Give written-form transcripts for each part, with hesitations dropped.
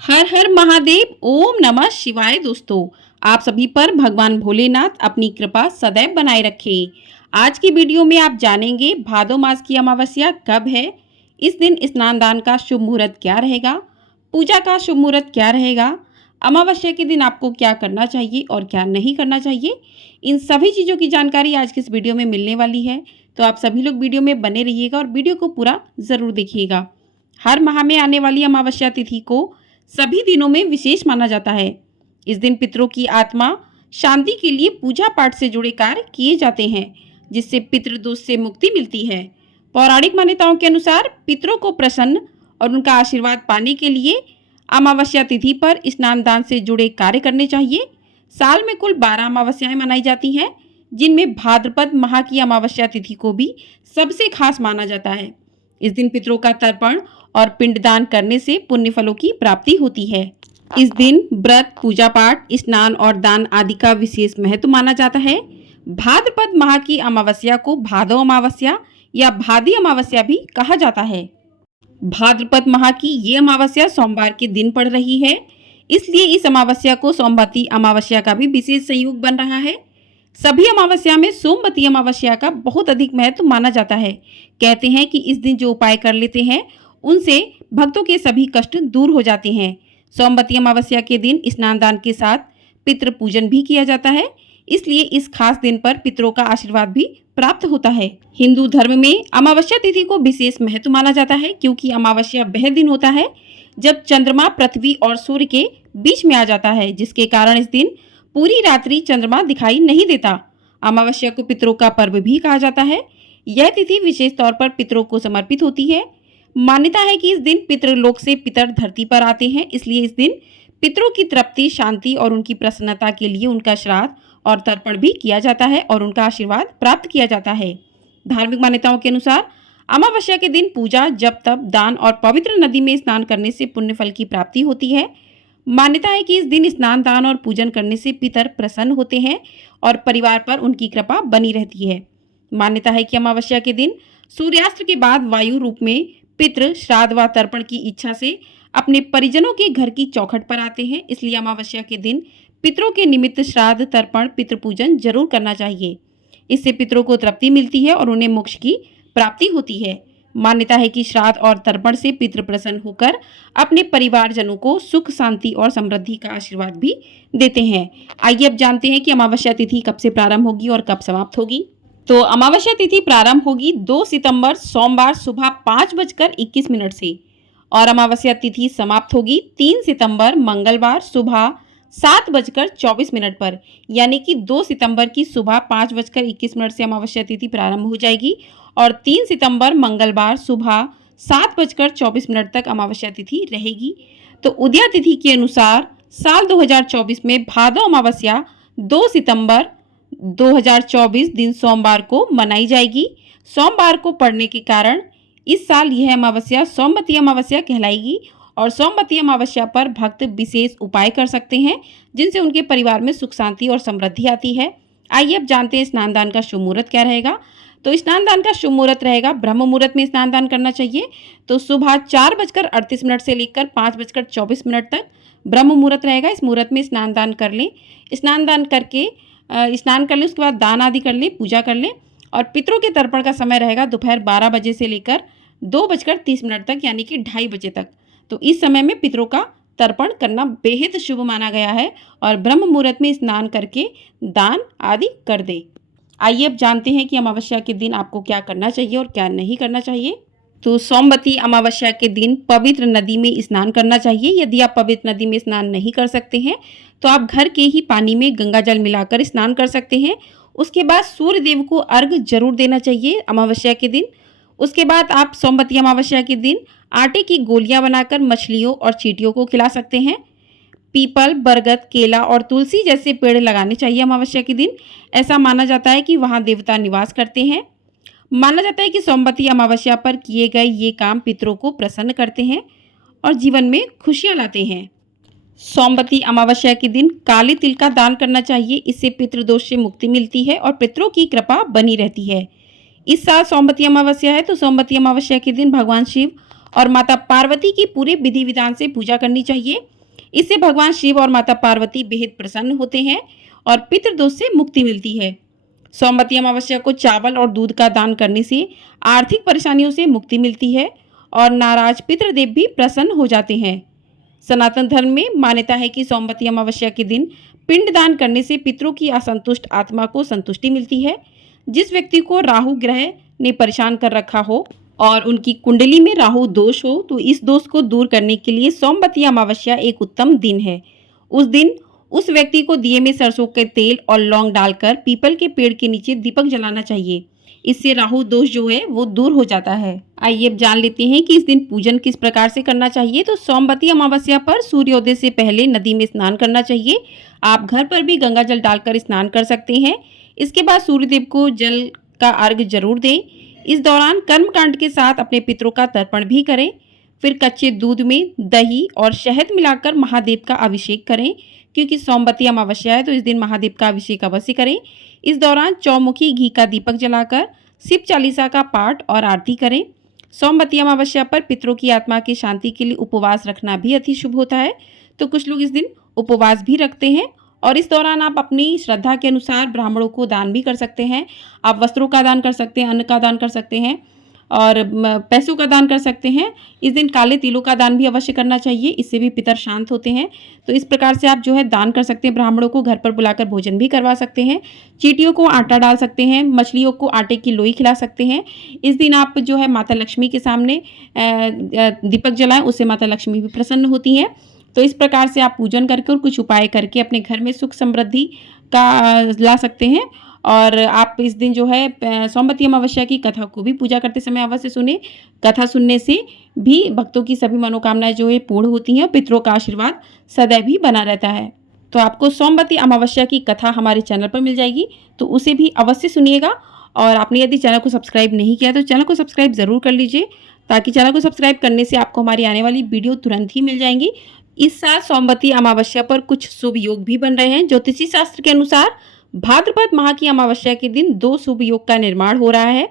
हर हर महादेव। ओम नमः शिवाय। दोस्तों, आप सभी पर भगवान भोलेनाथ अपनी कृपा सदैव बनाए रखे। आज की वीडियो में आप जानेंगे भादो मास की अमावस्या कब है, इस दिन स्नान दान का शुभ मुहूर्त क्या रहेगा, पूजा का शुभ मुहूर्त क्या रहेगा, अमावस्या के दिन आपको क्या करना चाहिए और क्या नहीं करना चाहिए। इन सभी चीज़ों की जानकारी आज की इस वीडियो में मिलने वाली है, तो आप सभी लोग वीडियो में बने रहिएगा और वीडियो को पूरा ज़रूर देखिएगा। हर माह में आने वाली अमावस्या तिथि को सभी दिनों में विशेष माना जाता है। इस दिन पितरों की आत्मा शांति के लिए पूजा पाठ से जुड़े कार्य किए जाते हैं, जिससे पितृदोष से मुक्ति मिलती है। पौराणिक मान्यताओं के अनुसार पितरों को प्रसन्न और उनका आशीर्वाद पाने के लिए अमावस्या तिथि पर स्नान दान से जुड़े कार्य करने चाहिए। साल में कुल 12 अमावस्याएं मनाई जाती हैं, जिनमें भाद्रपद माह की अमावस्या तिथि को भी सबसे खास माना जाता है। इस दिन पितरों का तर्पण और पिंडदान करने से पुण्य फलों की प्राप्ति होती है। इस दिन व्रत, पूजा पाठ, स्नान और दान आदि का विशेष महत्व माना जाता है। भाद्रपद माह की अमावस्या को भादो अमावस्या या भादी अमावस्या भी कहा जाता है। भाद्रपद माह की ये अमावस्या सोमवार के दिन पड़ रही है, इसलिए इस अमावस्या को सोमवती अमावस्या का भी विशेष संयोग बन रहा है। सभी अमावस्या में सोमवती अमावस्या का बहुत अधिक महत्व माना जाता है। कहते हैं कि इस दिन जो उपाय कर लेते हैं उनसे भक्तों के सभी कष्ट दूर हो जाते हैं। सोमवती अमावस्या के दिन स्नान दान के साथ पितृ पूजन भी किया जाता है, इसलिए इस खास दिन पर पितरों का आशीर्वाद भी प्राप्त होता है। हिंदू धर्म में अमावस्या तिथि को विशेष महत्व माना जाता है, क्योंकि अमावस्या वह दिन होता है जब चंद्रमा पृथ्वी और सूर्य के बीच में आ जाता है, जिसके कारण इस दिन पूरी रात्रि चंद्रमा दिखाई नहीं देता। अमावस्या को पितरों का पर्व भी कहा जाता है। यह तिथि विशेष तौर पर पितरों को समर्पित होती है। मान्यता है कि इस दिन पितृलोक से पितर धरती पर आते हैं, इसलिए इस दिन पितरों की तृप्ति, शांति और उनकी प्रसन्नता के लिए उनका श्राद्ध और तर्पण भी किया जाता है और उनका आशीर्वाद प्राप्त किया जाता है। धार्मिक मान्यताओं के अनुसार अमावस्या के दिन पूजा, जप, तप, दान और पवित्र नदी में स्नान करने से पुण्य फल की प्राप्ति होती है। मान्यता है कि इस दिन स्नान, दान और पूजन करने से पितर प्रसन्न होते हैं और परिवार पर उनकी कृपा बनी रहती है। मान्यता है कि अमावस्या के दिन सूर्यास्त के बाद वायु रूप में पितृ श्राद्ध व तर्पण की इच्छा से अपने परिजनों के घर की चौखट पर आते हैं, इसलिए अमावस्या के दिन पितरों के निमित्त श्राद्ध, तर्पण, पितृ पूजन जरूर करना चाहिए। इससे पितरों को तृप्ति मिलती है और उन्हें मोक्ष की प्राप्ति होती है। मान्यता है कि श्राद्ध और तर्पण से पितृ प्रसन्न होकर अपने परिवारजनों को सुख, शांति और समृद्धि का आशीर्वाद भी देते हैं। आइए अब जानते हैं कि अमावस्या तिथि कब से प्रारंभ होगी और कब समाप्त होगी। तो अमावस्या तिथि प्रारंभ होगी 2 सितंबर सोमवार सुबह 5:21 से और अमावस्या तिथि समाप्त होगी 3 सितंबर मंगलवार सुबह 7:24 पर। यानी कि 2 सितंबर की सुबह 5:21 से अमावस्या तिथि प्रारंभ हो जाएगी और 3 सितंबर मंगलवार सुबह 7:24 तक अमावस्या तिथि रहेगी। तो उदया तिथि के अनुसार साल 2024 में भादो अमावस्या 2 सितंबर 2024 दिन सोमवार को मनाई जाएगी। सोमवार को पड़ने के कारण इस साल यह अमावस्या सोमवती अमावस्या कहलाएगी और सोमवती अमावस्या पर भक्त विशेष उपाय कर सकते हैं, जिनसे उनके परिवार में सुख, शांति और समृद्धि आती है। आइए अब जानते हैं स्नान दान का शुभ मुहूर्त क्या रहेगा। तो स्नान दान का शुभ मुहूर्त रहेगा, ब्रह्म मुहूर्त में स्नान दान करना चाहिए। तो सुबह 4:38 से लेकर 5:24 तक ब्रह्म मुहूर्त रहेगा। इस मुहूर्त में स्नान दान कर लें। स्नान दान करके स्नान कर लें, उसके बाद दान आदि कर लें, पूजा कर लें। और पितरों के तर्पण का समय रहेगा दोपहर 12 बजे से लेकर 2:30 तक, यानी कि 2:30 बजे तक। तो इस समय में पितरों का तर्पण करना बेहद शुभ माना गया है और ब्रह्म मुहूर्त में स्नान करके दान आदि कर दे। आइए अब जानते हैं कि अमावस्या के दिन आपको क्या करना चाहिए और क्या नहीं करना चाहिए। तो सोमवती अमावस्या के दिन पवित्र नदी में स्नान करना चाहिए। यदि आप पवित्र नदी में स्नान नहीं कर सकते हैं तो आप घर के ही पानी में गंगा जल मिलाकर स्नान कर सकते हैं। उसके बाद सूर्य देव को अर्घ्य जरूर देना चाहिए अमावस्या के दिन। उसके बाद आप सोमवती अमावस्या के दिन आटे की गोलियां बनाकर मछलियों और चींटियों को खिला सकते हैं। पीपल, बरगद, केला और तुलसी जैसे पेड़ लगाने चाहिए अमावस्या के दिन। ऐसा माना जाता है कि वहाँ देवता निवास करते हैं। माना जाता है कि सोमवती अमावस्या पर किए गए ये काम पितरों को प्रसन्न करते हैं और जीवन में खुशियाँ लाते हैं। सोमवती अमावस्या के दिन काले तिल का दान करना चाहिए। इससे पितृदोष से मुक्ति मिलती है और पितरों की कृपा बनी रहती है। इस साल सोमवती अमावस्या है, तो सोमवती अमावस्या के दिन भगवान शिव और माता पार्वती की पूरे विधि विधान से पूजा करनी चाहिए। इससे भगवान शिव और माता पार्वती बेहद प्रसन्न होते हैं और पितृदोष से मुक्ति मिलती है। सोमवती अमावस्या को चावल और दूध का दान करने से आर्थिक परेशानियों से मुक्ति मिलती है और नाराज पितृदेव भी प्रसन्न हो जाते हैं। सनातन धर्म में मान्यता है कि सोमवती अमावस्या के दिन पिंड दान करने से पितरों की असंतुष्ट आत्मा को संतुष्टि मिलती है। जिस व्यक्ति को राहु ग्रह ने परेशान कर रखा हो और उनकी कुंडली में राहु दोष हो, तो इस दोष को दूर करने के लिए सोमवती अमावस्या एक उत्तम दिन है। उस दिन उस व्यक्ति को दिए में सरसों के तेल और लौंग डालकर पीपल के पेड़ के नीचे दीपक जलाना चाहिए। इससे राहु दोष जो है वो दूर हो जाता है। आइए अब जान लेते हैं कि इस दिन पूजन किस प्रकार से करना चाहिए। तो सोमवती अमावस्या पर सूर्योदय से पहले नदी में स्नान करना चाहिए। आप घर पर भी गंगा जल डालकर स्नान कर सकते हैं। इसके बाद सूर्यदेव को जल का अर्घ्य जरूर दें। इस दौरान कर्मकांड के साथ अपने पितरों का तर्पण भी करें। फिर कच्चे दूध में दही और शहद मिलाकर महादेव का अभिषेक करें, क्योंकि सोमवती अमावस्या है तो इस दिन महादेव का अभिषेक अवश्य करें। इस दौरान चौमुखी घी का दीपक जलाकर शिव चालीसा का पाठ और आरती करें। सोमवती अमावस्या पर पितरों की आत्मा की शांति के लिए उपवास रखना भी अति शुभ होता है, तो कुछ लोग इस दिन उपवास भी रखते हैं। और इस दौरान आप अपनी श्रद्धा के अनुसार ब्राह्मणों को दान भी कर सकते हैं। आप वस्त्रों का दान कर सकते हैं, अन्न का दान कर सकते हैं और पैसों का दान कर सकते हैं। इस दिन काले तिलों का दान भी अवश्य करना चाहिए, इससे भी पितर शांत होते हैं। तो इस प्रकार से आप जो है दान कर सकते हैं। ब्राह्मणों को घर पर बुलाकर भोजन भी करवा सकते हैं। चींटियों को आटा डाल सकते हैं, मछलियों को आटे की लोई खिला सकते हैं। इस दिन आप जो है माता लक्ष्मी के सामने दीपक जलाएं, उससे माता लक्ष्मी भी प्रसन्न होती हैं। तो इस प्रकार से आप पूजन करके और कुछ उपाय करके अपने घर में सुख समृद्धि का ला सकते हैं। और आप इस दिन जो है सोमवती अमावस्या की कथा को भी पूजा करते समय अवश्य सुने। कथा सुनने से भी भक्तों की सभी मनोकामनाएं जो है पूर्ण होती हैं और पितरों का आशीर्वाद सदैव ही बना रहता है। तो आपको सोमवती अमावस्या की कथा हमारे चैनल पर मिल जाएगी, तो उसे भी अवश्य सुनिएगा। और आपने यदि चैनल को सब्सक्राइब नहीं किया तो चैनल को सब्सक्राइब ज़रूर कर लीजिए, ताकि चैनल को सब्सक्राइब करने से आपको हमारी आने वाली वीडियो तुरंत ही मिल जाएंगी। इस साल सोमवती अमावस्या पर कुछ शुभ योग भी बन रहे हैं। ज्योतिषी शास्त्र के अनुसार भाद्रपद माह की अमावस्या के दिन 2 शुभ योग का निर्माण हो रहा है।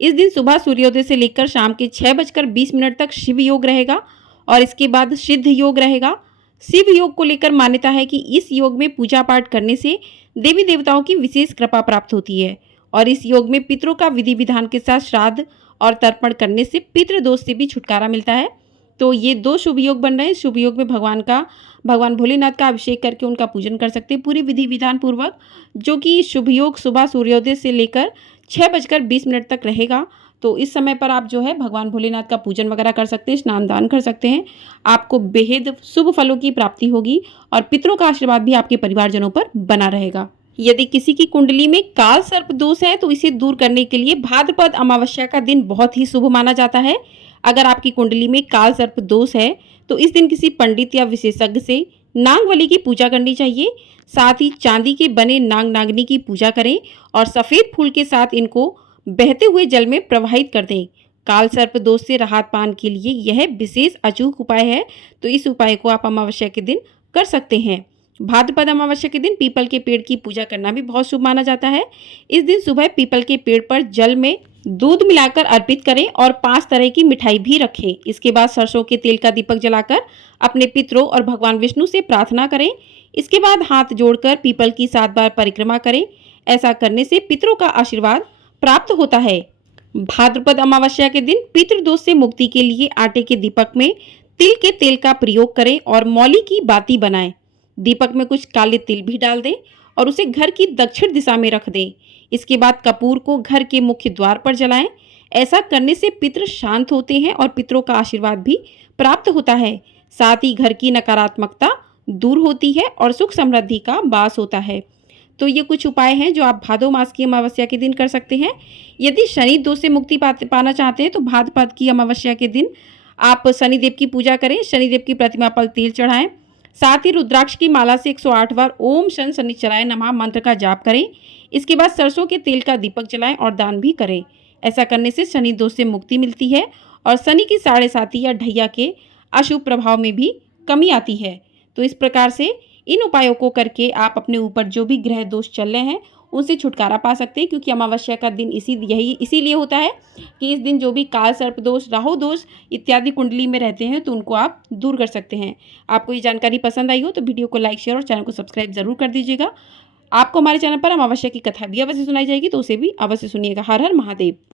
इस दिन सुबह सूर्योदय से लेकर शाम के 6:20 तक शिव योग रहेगा और इसके बाद सिद्ध योग रहेगा। शिव योग को लेकर मान्यता है कि इस योग में पूजा पाठ करने से देवी देवताओं की विशेष कृपा प्राप्त होती है और इस योग में पितरों का विधि विधान के साथ श्राद्ध और तर्पण करने से पितृदोष से भी छुटकारा मिलता है। तो ये 2 शुभ योग बन रहे हैं। शुभ योग में भगवान भोलेनाथ का अभिषेक करके उनका पूजन कर सकते हैं पूरी विधि विधान पूर्वक, जो कि शुभ योग सुबह सूर्योदय से लेकर 6:20 तक रहेगा। तो इस समय पर आप जो है भगवान भोलेनाथ का पूजन वगैरह कर सकते हैं, स्नान दान कर सकते हैं। आपको बेहद शुभ फलों की प्राप्ति होगी और पितरों का आशीर्वाद भी आपके परिवारजनों पर बना रहेगा। यदि किसी की कुंडली में काल सर्प दोष है तो इसे दूर करने के लिए भाद्रपद अमावस्या का दिन बहुत ही शुभ माना जाता है। अगर आपकी कुंडली में काल सर्प दोष है तो इस दिन किसी पंडित या विशेषज्ञ से नागबलि की पूजा करनी चाहिए। साथ ही चांदी के बने नाग नागिनी की पूजा करें और सफेद फूल के साथ इनको बहते हुए जल में प्रवाहित कर दें। काल सर्प दोष से राहत पाने के लिए यह विशेष अचूक उपाय है, तो इस उपाय को आप अमावस्या के दिन कर सकते हैं। भाद्रपद अमावस्या के दिन पीपल के पेड़ की पूजा करना भी बहुत शुभ माना जाता है। इस दिन सुबह पीपल के पेड़ पर जल में दूध मिलाकर अर्पित करें और 5 तरह की मिठाई भी रखें। इसके बाद सरसों के तेल का दीपक जलाकर अपने पितरों और भगवान विष्णु से प्रार्थना करें। इसके बाद हाथ जोड़कर पीपल की 7 बार परिक्रमा करें। ऐसा करने से पितरों का आशीर्वाद प्राप्त होता है। भाद्रपद अमावस्या के दिन पितृदोष से मुक्ति के लिए आटे के दीपक में तिल के तेल का प्रयोग करें और मौली की बाती बनाएं। दीपक में कुछ काले तिल भी डाल दें और उसे घर की दक्षिण दिशा में रख दें। इसके बाद कपूर को घर के मुख्य द्वार पर जलाएं। ऐसा करने से पितृ शांत होते हैं और पितरों का आशीर्वाद भी प्राप्त होता है। साथ ही घर की नकारात्मकता दूर होती है और सुख समृद्धि का वास होता है। तो ये कुछ उपाय हैं जो आप भादो मास की अमावस्या के दिन कर सकते हैं। यदि शनि दोष से मुक्ति पाना चाहते हैं तो भाद्रपद की अमावस्या के दिन आप शनिदेव की पूजा करें, शनिदेव की प्रतिमा पर तेल चढ़ाएं। साथ ही रुद्राक्ष की माला से 108 बार ओम शन शनिचराय नमः मंत्र का जाप करें। इसके बाद सरसों के तेल का दीपक जलाएं और दान भी करें। ऐसा करने से शनि दोष से मुक्ति मिलती है और शनि की 7.5 या ढैया के अशुभ प्रभाव में भी कमी आती है। तो इस प्रकार से इन उपायों को करके आप अपने ऊपर जो भी ग्रह दोष चल रहे हैं उनसे छुटकारा पा सकते हैं, क्योंकि अमावस्या का दिन इसीलिए होता है कि इस दिन जो भी काल सर्प दोष, राहु दोष इत्यादि कुंडली में रहते हैं तो उनको आप दूर कर सकते हैं। आपको ये जानकारी पसंद आई हो तो वीडियो को लाइक, शेयर और चैनल को सब्सक्राइब जरूर कर दीजिएगा। आपको हमारे चैनल पर अमावस्या की कथा भी अवश्य सुनाई जाएगी, तो उसे भी अवश्य सुनिएगा। हर हर महादेव।